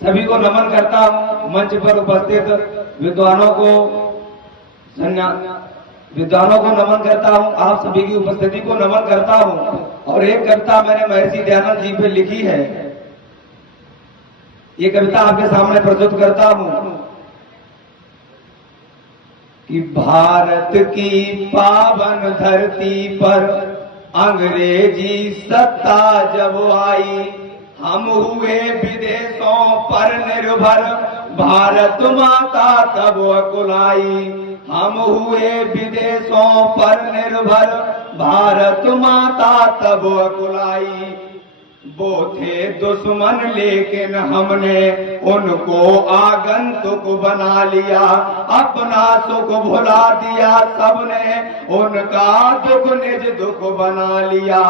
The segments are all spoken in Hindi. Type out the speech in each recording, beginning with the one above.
सभी को नमन करता हूँ। मंच पर उपस्थित विद्वानों को नमन करता हूँ। आप सभी की उपस्थिति को नमन करता हूँ। और एक कविता मैंने महर्षि दयानंद जी पे लिखी है, ये कविता आपके सामने प्रस्तुत करता हूँ कि भारत की पावन धरती पर अंग्रेजी सत्ता जब आई, हम हुए विदेशों पर निर्भर, भारत माता तब अकुलाई। हम हुए विदेशों पर निर्भर, भारत माता तब अकुलाई। वो थे दुश्मन लेकिन हमने उनको आगंतुक बना लिया, अपना सुख भुला दिया सबने, उनका दुख निज दुख बना लिया।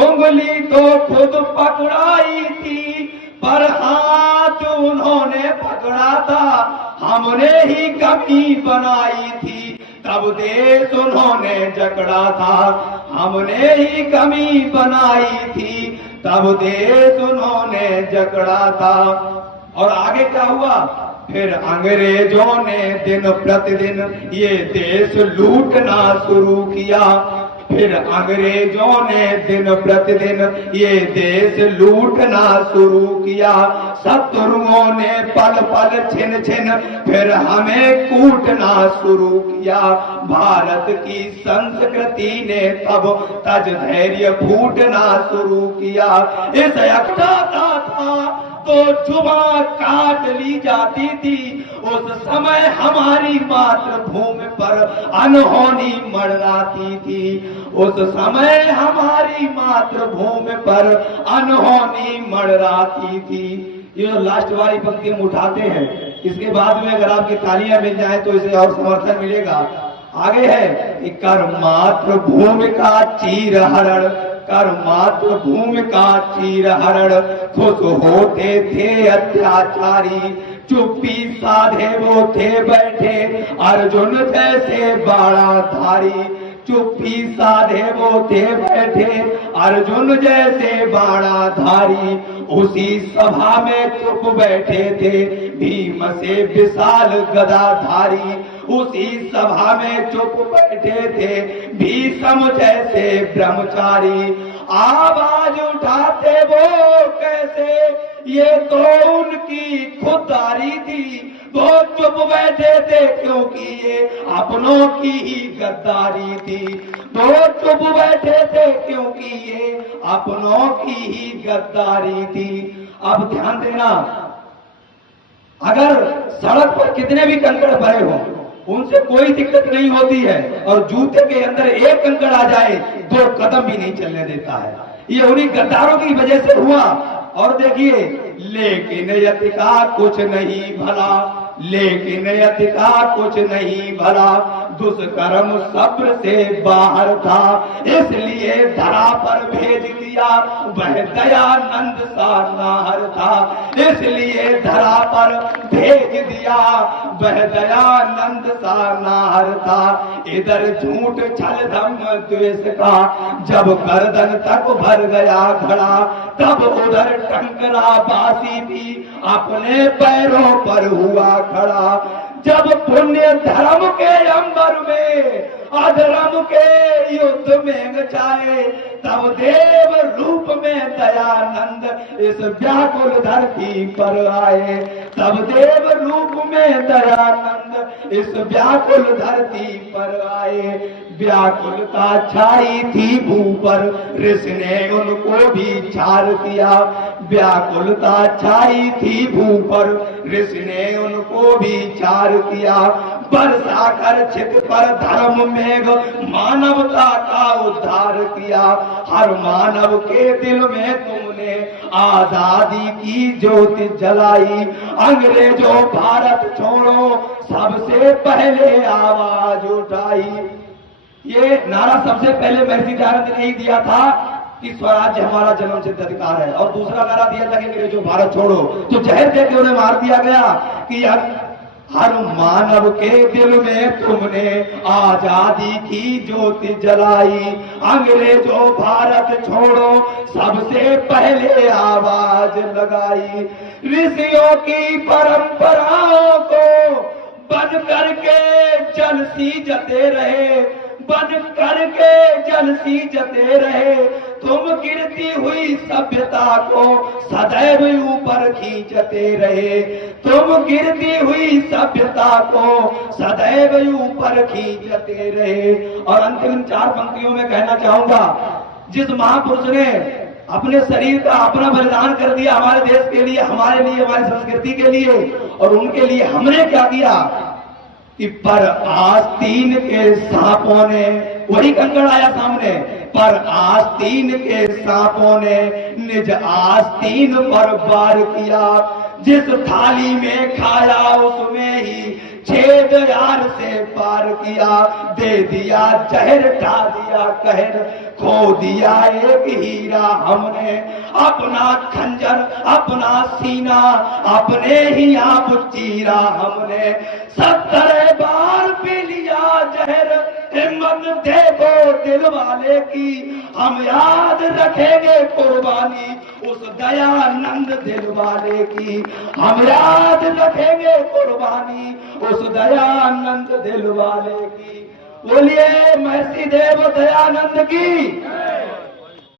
उंगली तो खुद पकड़ाई थी पर हाथ उन्होंने पकड़ा था, हमने ही कमी बनाई थी तब देश उन्होंने जकड़ा था, हमने ही कमी बनाई थी तब देश उन्होंने जकड़ा था। और आगे क्या हुआ, फिर अंग्रेजों ने दिन प्रतिदिन ये देश लूटना शुरू किया, फिर अंग्रेजों ने दिन प्रतिदिन ये देश लूटना शुरू किया। शत्रुओं ने पल पल छिन छिन फिर हमें कूटना शुरू किया। भारत की संस्कृति ने तब तज धैर्य फूटना शुरू किया। इस एकता था तो जुबान काट ली जाती थी, उस समय हमारी मातृभूमि पर अनहोनी मड़राती थी, उस समय हमारी मातृभूमि पर अनहोनी मड़राती थी। ये लास्ट वाली पंक्ति हम उठाते हैं, इसके बाद में अगर आपकी तालियां मिल जाए तो इसे और समर्थन मिलेगा। आगे है कि कर मातृभूमि का चीर हरण, कर मातृभूमि का चीर हरण, खुश होते थे अत्याचारी, चुप्पी साधे वो थे बैठे अर्जुन जैसे बाणाधारी, चुप्पी साधे वो थे बैठे अर्जुन जैसे बाणाधारी। उसी सभा में चुप बैठे थे भीम से विशाल गदाधारी, उसी सभा में चुप बैठे थे भीष्म जैसे ब्रह्मचारी। आवाज उठाते वो कैसे, ये तो उनकी खुददारी थी, वो चुप बैठे थे क्योंकि ये अपनों की ही गद्दारी थी, वो चुप बैठे थे क्योंकि ये अपनों की ही गद्दारी थी। अब ध्यान देना, अगर सड़क पर कितने भी कंकड़ भरे हों उनसे कोई दिक्कत नहीं होती है, और जूते के अंदर एक कंकड़ आ जाए 2 कदम भी नहीं चलने देता है। ये उन्हीं गद्दारों की वजह से हुआ। और देखिए, लेकिन यति का कुछ नहीं भला, लेकिन यति का कुछ नहीं भला, दुष्कर्म सब्र से बाहर था, इसलिए धरा पर भेज दिया वह दयानंद सा नाहर था, इसलिए धरा पर भेज दिया वह दयानंद सा नाहर था। इधर झूठ छल धम्म द्वेष का जब गर्दन तक भर गया घड़ा, तब उधर टंकरा बासी भी अपने पैरों पर हुआ खड़ा। जब पुण्य धर्म के अंबर में अधर्म के युद्ध में गचाए, तब देव रूप में दयानंद इस व्याकुल धरती पर आए, तब देव रूप में दयानंद इस व्याकुल धरती पर आए। व्याकुलता छाई थी भू पर, ऋषि ने उनको भी छार दिया, व्याकुलता छाई थी भू पर, ऋषि ने उनको भी छार दिया। बरसा कर छित पर धर्म मेघ मानवता का उद्धार किया, हर मानव के दिल में तुमने आजादी की ज्योति जलाई। अंग्रेजों भारत छोड़ो सबसे पहले आवाज उठाई। ये नारा सबसे पहले महर्षि दयानंद ने ही दिया था कि स्वराज्य हमारा जन्म सिद्ध अधिकार है, और दूसरा नारा दिया था कि अंग्रेजों भारत छोड़ो, तो जहर देके उन्हें मार दिया गया कि हर मानव के दिल में तुमने आजादी की ज्योति जलाई। अंग्रेजों भारत छोड़ो सबसे पहले आवाज लगाई। ऋषियों की परंपराओं को बन करके जल सींचते रहे, बन करके जल सींचते रहे। तुम गिरती हुई सभ्यता को सदैव ऊपर खींचते रहे, तुम गिरती हुई सभ्यता को सदैव ऊपर खींचते रहे। और अंतिम 4 पंक्तियों में कहना चाहूंगा, जिस महापुरुष ने अपने शरीर का अपना बलिदान कर दिया हमारे देश के लिए, हमारे लिए, हमारी संस्कृति के लिए, और उनके लिए हमने क्या किया कि पर आस्तीन के सांपों ने, वही कंकड़ आया सामने, पर आस्तीन के सांपों ने निज आस्तीन पर वार किया। जिस थाली में खाया उसमें ही छेद यार से पार किया। दे दिया जहर, ढा दिया कहर, खो दिया एक हीरा हमने। अपना खंजर, अपना सीना, अपने ही आप चीरा हमने। 70 बार पी लिया जहर, हिम्मत देखो दिल वाले की। हम याद रखेंगे कुर्बानी उस दयानंद दिल वाले की। हम याद रखेंगे कुर्बानी उस दयानंद दिल वाले की। बोलिए महर्षि देव दयानंद की।